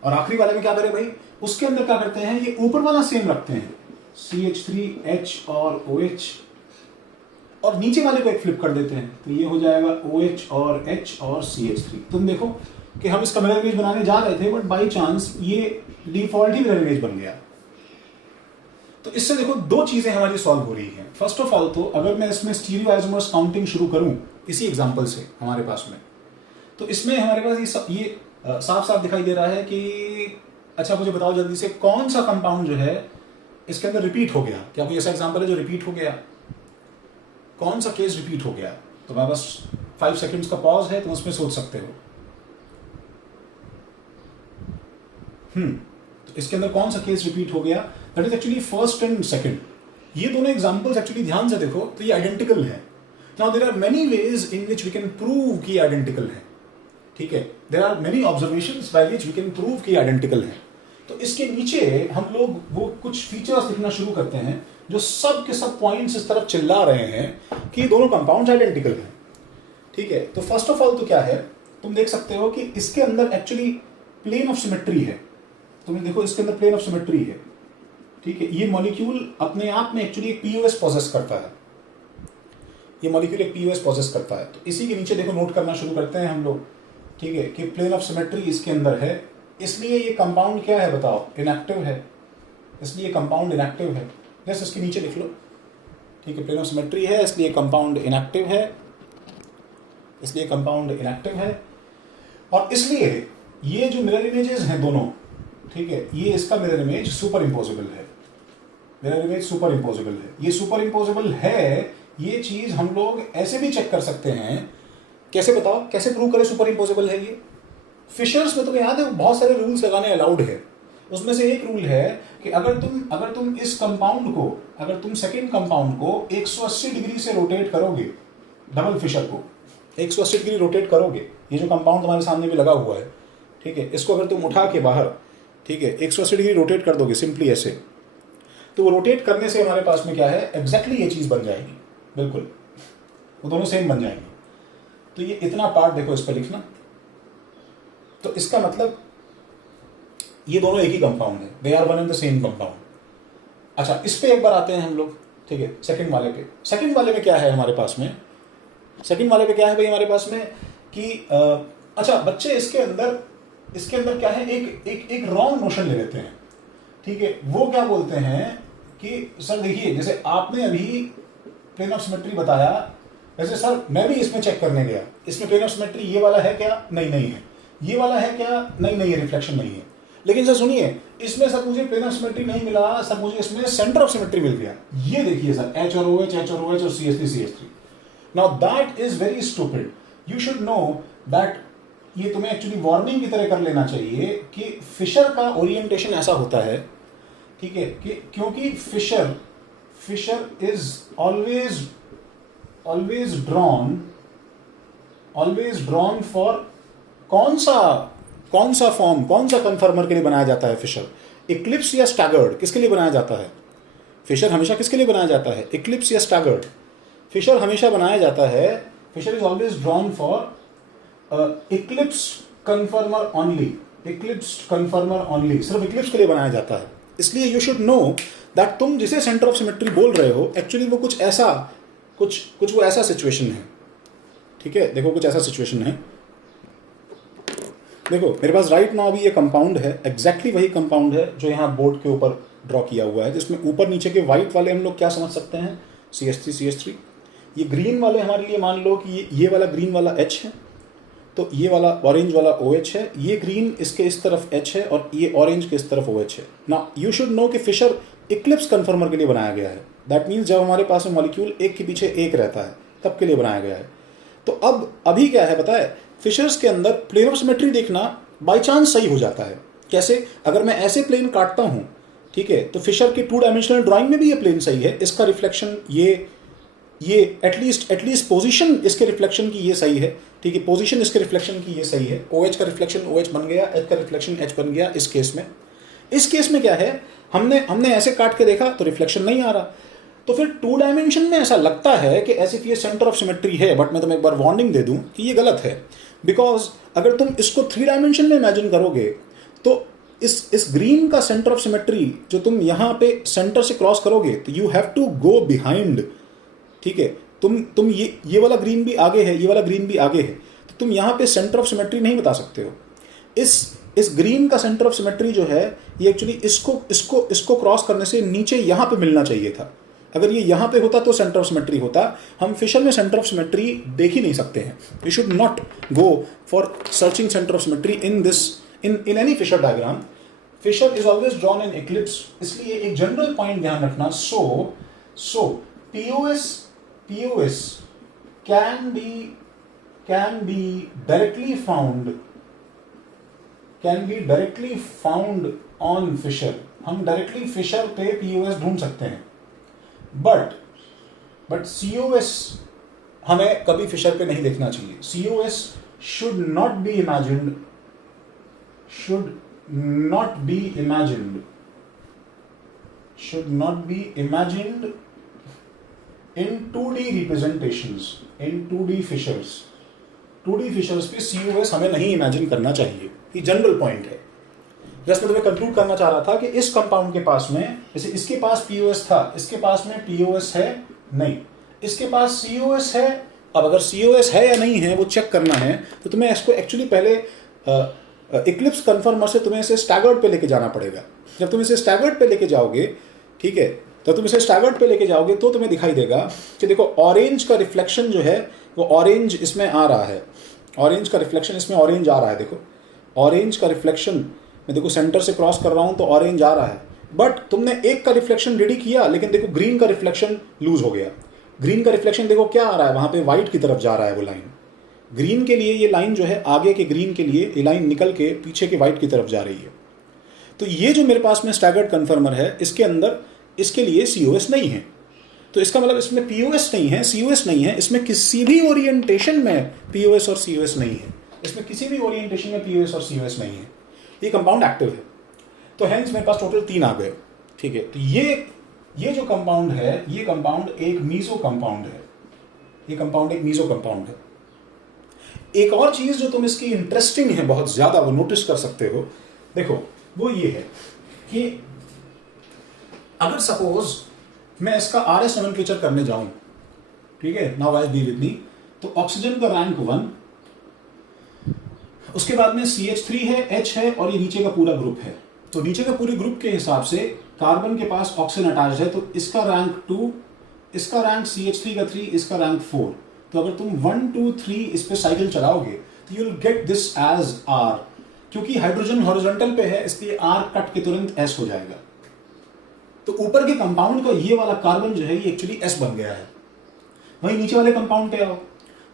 और आखिरी वाले में क्या करें भाई, उसके अंदर क्या करते हैं, ये ऊपर वाला सेम रखते हैं, CH3 H और OH, और नीचे वाले को एक फ्लिप कर देते हैं, तो ये हो जाएगा OH और H और CH3। तुम देखो कि हम इसका मिरर इमेज बनाने जा रहे थे, बट बाई चांस ये डिफॉल्ट ही मिरर इमेज बन गया। तो इससे देखो 2 चीजें हमारी सॉल्व हो रही हैं। फर्स्ट ऑफ ऑल, तो अगर मैं इसमें स्टीरियो आइसोमर्स काउंटिंग शुरू करूं इसी एग्जांपल से हमारे पास में, तो इसमें हमारे पास ये साफ साफ दिखाई दे रहा है कि, अच्छा मुझे बताओ जल्दी से, कौन सा कंपाउंड जो है इसके अंदर रिपीट हो गया? क्या कोई ऐसा एग्जांपल है जो रिपीट हो गया? कौन सा केस रिपीट हो गया? तो मैं बस 5 सेकंड्स का पॉज है, तुम उसमें सोच सकते हो। तो इसके अंदर कौन सा केस रिपीट हो गया? That is actually first and second. ये दोनों एग्जांपल्स एक्चुअली ध्यान से देखो तो ये आइडेंटिकल है। Now there are many ways in which we can prove कि आइडेंटिकल है। ठीक है, there are many observations by which we can prove कि आइडेंटिकल है। तो इसके नीचे हम लोग वो कुछ फीचर्स लिखना शुरू करते हैं जो सब के सब पॉइंट्स इस तरफ चिल्ला रहे हैं कि दोनों कंपाउंड्स आइडेंटिकल हैं। ठीक है, तो फर्स्ट ऑफ ऑल तो क्या है, तुम देख सकते हो कि इसके अंदर एक्चुअली प्लेन ऑफ सिमेट्री है। तुम देखो इसके अंदर प्लेन ऑफ सिमेट्री है। ठीक है, ये मॉलिक्यूल अपने आप में एक्चुअली एक पीओएस पॉजेस करता है। ये मॉलिक्यूल एक पीओएस पॉजेस करता है। तो इसी के नीचे देखो नोट करना शुरू करते हैं हम लोग, ठीक है, कि प्लेन ऑफ सिमेट्री इसके अंदर है, इसलिए ये कंपाउंड क्या है बताओ, इनएक्टिव है, इसलिए कंपाउंड इनएक्टिव है। जैसे इसके नीचे लिख लो, ठीक है, प्लेन ऑफ सिमेट्री है इसलिए कंपाउंड इनएक्टिव है, इसलिए कंपाउंड इनएक्टिव है। और इसलिए ये जो मिरर इमेजेस हैं दोनों, ठीक है, ये इसका मिरर इमेज सुपर इम्पोजिबल है। मिरर इमेज सुपर इम्पोजिबल है। ये सुपर इम्पोजिबल है, ये चीज हम लोग ऐसे भी चेक कर सकते हैं। कैसे बताओ, कैसे प्रूव करें सुपर इम्पोजिबल है ये? फिशर्स में तुम्हें याद है बहुत सारे रूल्स लगाने अलाउड है। उसमें से एक रूल है कि अगर तुम इस कंपाउंड को, अगर तुम सेकेंड कंपाउंड को 180 डिग्री से रोटेट करोगे, डबल फिशर को 180 डिग्री रोटेट करोगे, ये जो कंपाउंड तुम्हारे सामने भी लगा हुआ है, ठीक है, इसको अगर तुम उठा के बाहर ठीक है, 180 डिग्री रोटेट कर दोगे सिंपली ऐसे, तो वो रोटेट करने से हमारे पास में क्या है, एग्जैक्टली ये चीज़ बन जाएगी, बिल्कुल वो दोनों सेम बन जाएंगे। तो ये इतना पार्ट देखो इस पर लिखना, तो इसका मतलब ये दोनों एक ही कंपाउंड है, they are one and the same compound. अच्छा, इस पे एक बार आते हैं हम लोग, ठीक है, सेकंड वाले पे। सेकंड वाले में क्या है हमारे पास में, सेकंड वाले पे क्या है भाई हमारे पास में कि अच्छा बच्चे इसके अंदर क्या है, एक रॉन्ग नोशन ले लेते हैं, ठीक है। वो क्या बोलते हैं कि सर देखिए, जैसे आपने अभी प्लेन ऑफ सिमेट्री बताया, वैसे सर मैं भी इसमें चेक करने गया, इसमें प्लेन ऑफ सिमेट्री ये वाला है क्या, नहीं है, ये वाला है क्या, नहीं है, रिफ्लेक्शन नहीं है। लेकिन सर सुनिए, इसमें सर मुझे प्लेन ऑफ सिमेट्री नहीं मिला, सर मुझे इसमें सेंटर ऑफ सिमेट्री मिल गया। ये देखिए सर, एच और OH, एच और OH और CH3 now that is very stupid. You should know that, ये तुम्हें एक्चुअली वार्निंग की तरह कर लेना चाहिए कि फिशर का ओरिएंटेशन ऐसा होता है, ठीक है, कि क्योंकि Fischer is always drawn for कौन सा फॉर्म, कौन सा कन्फर्मर के लिए बनाया जाता है फिशर, इक्लिप्स या स्टैगर्ड, किसके लिए बनाया जाता है फिशर, हमेशा किसके लिए बनाया जाता है, इक्लिप्स या स्टैगर्ड। फिशर हमेशा बनाया जाता है, Fischer is always drawn for eclipse conformer only, सिर्फ इक्लिप्स के लिए बनाया जाता है। इसलिए यू शुड नो दैट तुम जिसे सेंटर ऑफ सिमेट्री बोल रहे हो, एक्चुअली वो कुछ वो ऐसा सिचुएशन है, ठीक है। देखो कुछ ऐसा सिचुएशन है, देखो मेरे पास राइट नाउ अभी ये कंपाउंड है, एग्जैक्टली वही कंपाउंड है जो यहाँ बोर्ड के ऊपर ड्रॉ किया हुआ है, जिसमें ऊपर नीचे के व्हाइट वाले हम लोग क्या समझ सकते हैं, CH3, ये ग्रीन वाले हमारे लिए मान लो कि ये वाला ग्रीन वाला H है, तो ये वाला ऑरेंज वाला OH है, ये ग्रीन इसके इस तरफ H है और ये ऑरेंज के इस तरफ OH है। ना यू शुड नो कि फिशर इक्लिप्स कन्फर्मर के लिए बनाया गया है, दैट मीन्स जब हमारे पास में मॉलिक्यूल एक के पीछे एक रहता है तब के लिए बनाया गया है। तो अब अभी क्या है पता है, फिशर्स के अंदर प्लेन ऑफ सिमेट्री देखना बाई चांस सही हो जाता है। कैसे, अगर मैं ऐसे प्लेन काटता हूँ, ठीक है, तो फिशर के 2 डायमेंशनल ड्राइंग में भी ये प्लेन सही है, इसका रिफ्लेक्शन ये एटलीस्ट पोजीशन इसके रिफ्लेक्शन की ये सही है, ठीक है, पोजीशन इसके रिफ्लेक्शन की ये सही है, OH का रिफ्लेक्शन OH बन गया, H का रिफ्लेक्शन H बन गया। इस केस में क्या है, हमने ऐसे काट के देखा तो रिफ्लेक्शन नहीं आ रहा, तो फिर 2 डायमेंशन में ऐसा लगता है कि ऐसे ये सेंटर ऑफ सिमेट्री है, बट मैं तुम्हें एक बार वार्निंग दे दूं कि ये गलत है। बिकॉज अगर तुम इसको 3 डायमेंशन में इमेजिन करोगे तो इस ग्रीन का सेंटर ऑफ सिमेट्री जो तुम यहाँ पे सेंटर से क्रॉस करोगे, तो you have to go behind, ठीक है, तुम ये वाला ग्रीन भी आगे है, ये वाला ग्रीन भी आगे है, तो तुम यहाँ पे सेंटर ऑफ सिमेट्री नहीं बता सकते हो। इस ग्रीन का सेंटर ऑफ सिमेट्री जो है, ये एक्चुअली इसको क्रॉस करने से नीचे यहाँ पे मिलना चाहिए था। अगर ये यहाँ पे होता तो सेंटर ऑफ सिमेट्री होता। हम फिशर में सेंटर ऑफ सिमेट्री देख ही नहीं सकते हैं। You should not go for searching centre of symmetry in any Fischer diagram. Fischer is always drawn in eclipse. इसलिए एक जनरल पॉइंट ध्यान रखना, so POS can be directly found on Fisher। हम directly Fischer पे POS ढूंढ सकते हैं, but COS हमें कभी फिशर पे नहीं देखना चाहिए। COS should not be imagined in 2D representations, in 2D fissures। 2D fissures पे COS हमें नहीं इमेजिन करना चाहिए। ये जनरल पॉइंट है। जैसे मैं तुम्हें कंक्लूड करना चाह रहा था कि इस कंपाउंड के पास में, जैसे इसके पास POS था, इसके पास में POS है नहीं, इसके पास COS है। अब अगर COS है या नहीं है वो चेक करना है, तो तुम्हें इसको एक्चुअली पहले इक्लिप्स कन्फर्मर से तुम्हें इसे स्टैगर्ड पे लेके जाना पड़ेगा। जब तुम इसे स्टैगर्ड पे लेके जाओगे, ठीक है, तो तुम इसे स्टैगर्ड पे लेके जाओगे तो तुम्हें दिखाई देगा कि देखो ऑरेंज का रिफ्लेक्शन जो है वो ऑरेंज इसमें आ रहा है, ऑरेंज का रिफ्लेक्शन इसमें ऑरेंज आ रहा है। देखो ऑरेंज का रिफ्लेक्शन मैं देखो सेंटर से क्रॉस कर रहा हूं तो ऑरेंज आ रहा है, बट तुमने एक का रिफ्लेक्शन रेडी किया, लेकिन देखो ग्रीन का रिफ्लेक्शन लूज हो गया। ग्रीन का रिफ्लेक्शन देखो क्या आ रहा है, वहां पे व्हाइट की तरफ जा रहा है वो लाइन। ग्रीन के लिए ये लाइन जो है, आगे के ग्रीन के लिए ये लाइन निकल के पीछे के व्हाइट की तरफ जा रही है। तो ये जो मेरे पास में स्टैगर्ड कन्फर्मर है, इसके अंदर इसके लिए COS नहीं है। तो इसका मतलब इसमें POS नहीं है, COS नहीं है, इसमें किसी भी ओरिएंटेशन में POS और COS नहीं है, इसमें किसी भी ओरिएंटेशन में POS और COS नहीं है। ये कंपाउंड एक्टिव है। तो हेंस मेरे पास टोटल 3 आ गए। ठीक है, तो ये जो कंपाउंड है, ये कंपाउंड एक मीजो कंपाउंड है, ये कंपाउंड एक मीजो कंपाउंड है। एक और चीज जो तुम इसकी इंटरेस्टिंग है बहुत ज्यादा, वो नोटिस कर सकते हो, देखो वो ये है कि अगर सपोज मैं इसका RS नोमेनक्लेचर करने जाऊं, ठीक है, now guys be with me, तो ऑक्सीजन का रैंक 1, उसके बाद में CH3 है, H है और ये नीचे का पूरा ग्रुप है। तो नीचे का पूरे ग्रुप के हिसाब से कार्बन के पास ऑक्सीजन अटैच्ड है, तो इसका रैंक 2, इसका रैंक CH3 का 3, इसका रैंक 4। तो अगर तुम 1 2 3 इस पे साइकिल चलाओगे तो you will get this as R, क्योंकि हाइड्रोजन हॉरिजॉन्टल पे है इसलिए R कट के तुरंत S हो जाएगा। तो ऊपर के कंपाउंड का ये वाला कार्बन जो है ये एक्चुअली S बन गया है। वहीं नीचे वाले कंपाउंड पे आओ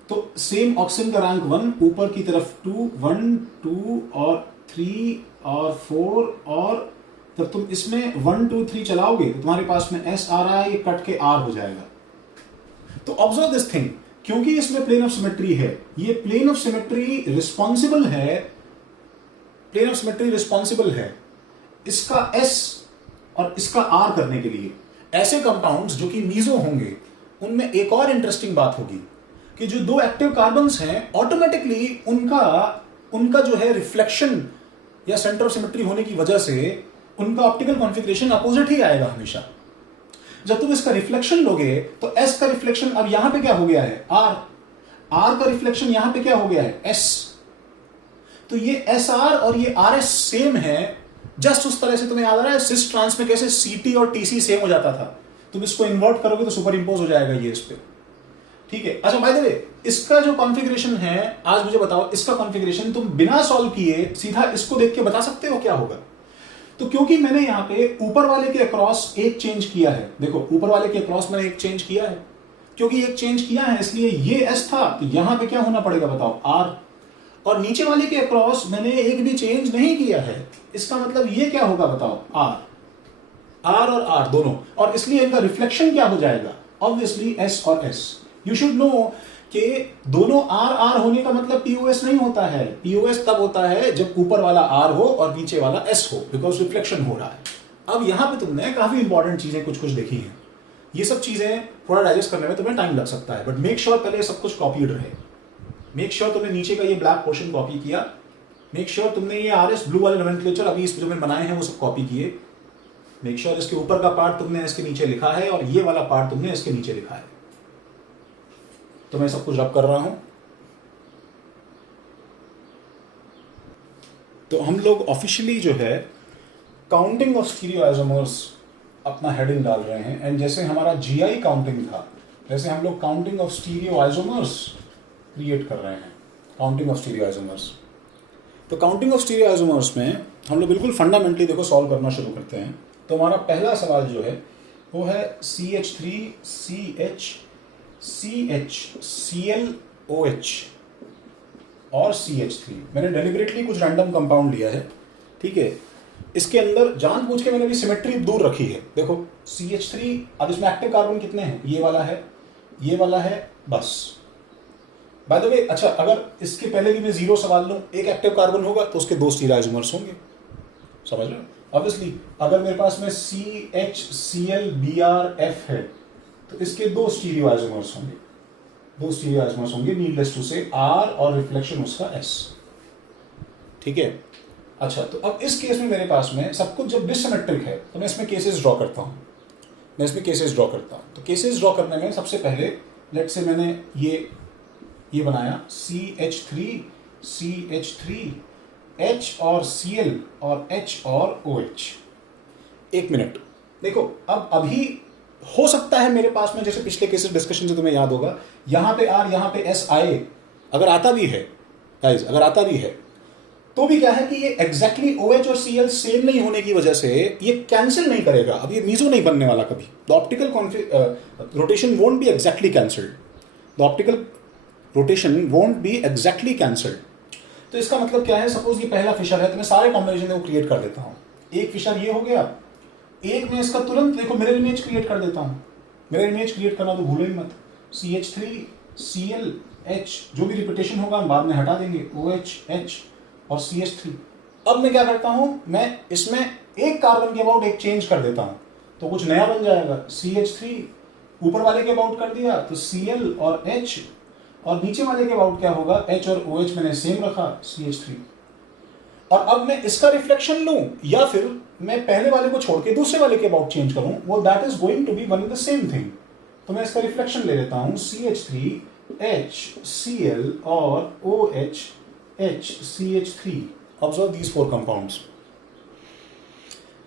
तो सेम ऑक्सीजन का रैंक 1, ऊपर की तरफ 2, 1 2 और 3 और 4, और जब तुम इसमें 1 2 3 चलाओगे तो तुम्हारे पास में S आ रहा है, ये कट के R हो जाएगा। तो ऑब्जर्व दिस थिंग, क्योंकि इसमें प्लेन ऑफ सिमेट्री है, ये प्लेन ऑफ सिमेट्री रिस्पॉन्सिबल है, प्लेन ऑफ सिमेट्री रिस्पॉन्सिबल है इसका S और इसका R करने के लिए। ऐसे कंपाउंड्स जो कि मीजो होंगे उनमें एक और इंटरेस्टिंग बात होगी कि जो दो एक्टिव कार्बन्स हैं ऑटोमेटिकली उनका जो है रिफ्लेक्शन या सेंटर ऑफ सिमेट्री होने की वजह से उनका ऑप्टिकल कॉन्फ़िगरेशन अपोजिट ही आएगा हमेशा। जब तुम इसका रिफ्लेक्शन लोगे तो S का रिफ्लेक्शन अब यहां पे क्या हो गया है, R का रिफ्लेक्शन यहां पे क्या हो गया है, S। तो ये SR और ये RS सेम है, जस्ट उस तरह से तुम्हें याद आ रहा है सिस ट्रांस में कैसे CT और TC सेम हो जाता था, तुम इसको इन्वर्ट करोगे तो सुपर इंपोज हो जाएगा ये इस पे। ठीक है, अच्छा बाय द वे इसका जो कॉन्फ़िगरेशन है, आज मुझे बताओ इसका कॉन्फ़िगरेशन तुम बिना सॉल्व किए सीधा इसको देख के बता सकते हो क्या होगा? तो क्योंकि मैंने यहां पे ऊपर वाले के अक्रॉस एक चेंज किया है, देखो ऊपर वाले के अक्रॉस मैंने एक चेंज किया है, क्योंकि एक चेंज किया है इसलिए ये S था, तो यहां पे क्या होना पड़ेगा बताओ, R। और नीचे वाले के अक्रॉस मैंने एक भी चेंज नहीं किया है, इसका मतलब ये क्या होगा बताओ, R और R दोनों, और इसलिए इनका रिफ्लेक्शन क्या हो जाएगा, ऑब्वियसली S और S। यू शुड नो कि दोनों R होने का मतलब POS नहीं होता है, POS तब होता है जब ऊपर वाला R हो और नीचे वाला S हो, बिकॉज रिफ्लेक्शन हो रहा है। अब यहां पे तुमने काफी इंपॉर्टेंट चीजें कुछ देखी हैं, ये सब चीजें थोड़ा डाइजेस्ट करने में तुम्हें टाइम लग सकता है, बट मेक श्योर पहले सब कुछ कॉपीड रहे। मेक श्योर तुमने नीचे का ये ब्लैक पोर्शन कॉपी किया, मेक श्योर तुमने ये RS ब्लू वाले नोमेनक्लेचर अभी इस जो में बनाए हैं वो सब कॉपी किए, मेक श्योर इसके ऊपर का पार्ट तुमने इसके नीचे लिखा है और ये वाला पार्ट तुमने इसके नीचे लिखा है। तो मैं सब कुछ रब कर रहा हूं। तो हम लोग ऑफिशियली जो है काउंटिंग ऑफ स्टीरियो आइसोमर्स अपना हेडिंग डाल रहे हैं, एंड जैसे हमारा GI काउंटिंग था वैसे हम लोग counting of stereo isomers create कर रहे हैं, काउंटिंग ऑफ स्टीरियो आइसोमर्स। तो काउंटिंग ऑफ स्टीरियो आइसोमर्स में हम लोग बिल्कुल फंडामेंटली देखो सॉल्व करना शुरू करते हैं। तो हमारा पहला सवाल जो है वो है CH3 CH Cl OH और CH3। मैंने डेलिबरेटली कुछ रैंडम कंपाउंड लिया है, ठीक है, इसके अंदर जानबूझ के मैंने भी सिमेट्री दूर रखी है। देखो CH3, अब इसमें एक्टिव कार्बन कितने हैं, ये वाला है, ये वाला है, बस। बाय द वे अच्छा, अगर इसके पहले भी मैं 0 सवाल लूं, एक एक्टिव कार्बन होगा तो उसके 2 स्टीरियो आइसोमर्स होंगे, समझ रहे हो? ऑब्वियसली अगर मेरे पास में CHCl Br F है तो इसके 2 स्टीरियो आइसोमर्स होंगे, 2 स्टीरियो आइसोमर्स होंगे, नीडलेस टू से R और रिफ्लेक्शन उसका S। ठीक है, अच्छा तो अब इस केस में मेरे पास में सब कुछ जब डिससिमेट्रिक है तो मैं इसमें केसेस ड्रॉ करता हूं, मैं इसमें केसेस ड्रॉ करता हूं। तो केसेस ड्रॉ करने में सबसे पहले लेट से मैंने ये बनाया CH3 H और Cl और H और OH। एक मिनट, देखो अब अभी हो सकता है मेरे पास में जैसे पिछले केसेस डिस्कशन से तुम्हें याद होगा, यहां पे R यहां पे S आए, अगर आता भी है गाइस, अगर आता भी है तो भी क्या है कि ये एग्जैक्टली OH और Cl सेम नहीं होने की वजह से ये कैंसिल नहीं करेगा, अब ये मीजो नहीं बनने वाला कभी। The optical rotation won't be exactly cancelled, the optical rotation won't be exactly cancelled. तो इसका मतलब क्या है, सपोज ये पहला फिशर है तो मैं सारे कॉम्बिनेशन को क्रिएट कर देता हूं। एक फिशर ये हो गया, एक में इसका तुरंत देखो मिरर इमेज क्रिएट कर देता हूं। मिरर इमेज क्रिएट करना तो भूलो ही मत, CH3 Cl H, जो भी रिपीटेशन होगा हम बाद में हटा देंगे, OH H और CH3। अब मैं क्या करता हूं, मैं इसमें एक कार्बन के अबाउट एक चेंज कर देता हूं तो कुछ नया बन जाएगा। CH3 ऊपर वाले के अबाउट कर दिया तो Cl और H, और नीचे वाले के अबाउट क्या होगा, H और OH मैंने सेम रखा, CH3। और अब मैं इसका रिफ्लेक्शन लूं या फिर मैं पहले वाले को छोड़ के दूसरे वाले के अबाउट चेंज करूं, वो that is going to be one the same thing. तो मैं इसका रिफ्लेक्शन ले लेता हूं, CH3 H Cl और OH H CH3। Observe these 4 compounds.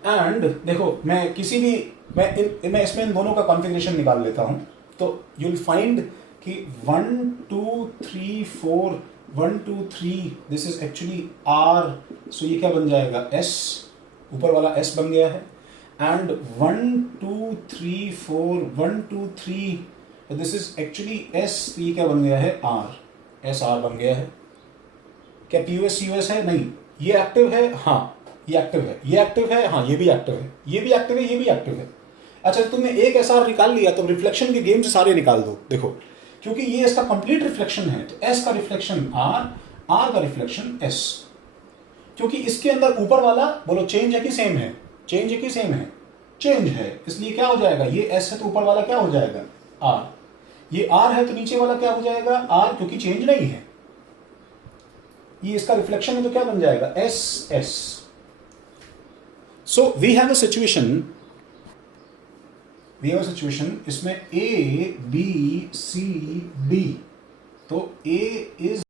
And देखो मैं किसी भी मैं इसमें इन दोनों का कॉन्फ़िगरेशन निकाल लेता हूं, तो यू विल फाइंड कि 1 2 3 4 1 2 3 दिस इज एक्चुअली R, सो ये क्या बन जाएगा, S, ऊपर वाला S बन गया है। And 1 2 3 4 1 2 3 this is actually S, तो ये क्या बन गया है, R, SR बन गया है। क्या POS COS है, नहीं, ये एक्टिव है, हाँ ये एक्टिव है, ये एक्टिव है, हाँ ये भी एक्टिव है, ये भी एक्टिव है, ये भी एक्टिव है। अच्छा तुमने एक SR निकाल लिया तो रिफ्लेक्शन के गेम से सारे निकाल दो, देखो क्योंकि ये इसका कंप्लीट रिफ्लेक्शन है, तो S का रिफ्लेक्शन R, R का रिफ्लेक्शन S। क्योंकि इसके अंदर ऊपर वाला बोलो चेंज है कि सेम है, चेंज है कि सेम है, चेंज है, इसलिए क्या हो जाएगा, ये S है तो ऊपर वाला क्या हो जाएगा, R, ये R है तो नीचे वाला क्या हो जाएगा, R, क्योंकि चेंज नहीं है, ये इसका रिफ्लेक्शन है तो क्या बन जाएगा, S S। So we have a situation इसमें A B C D, तो A is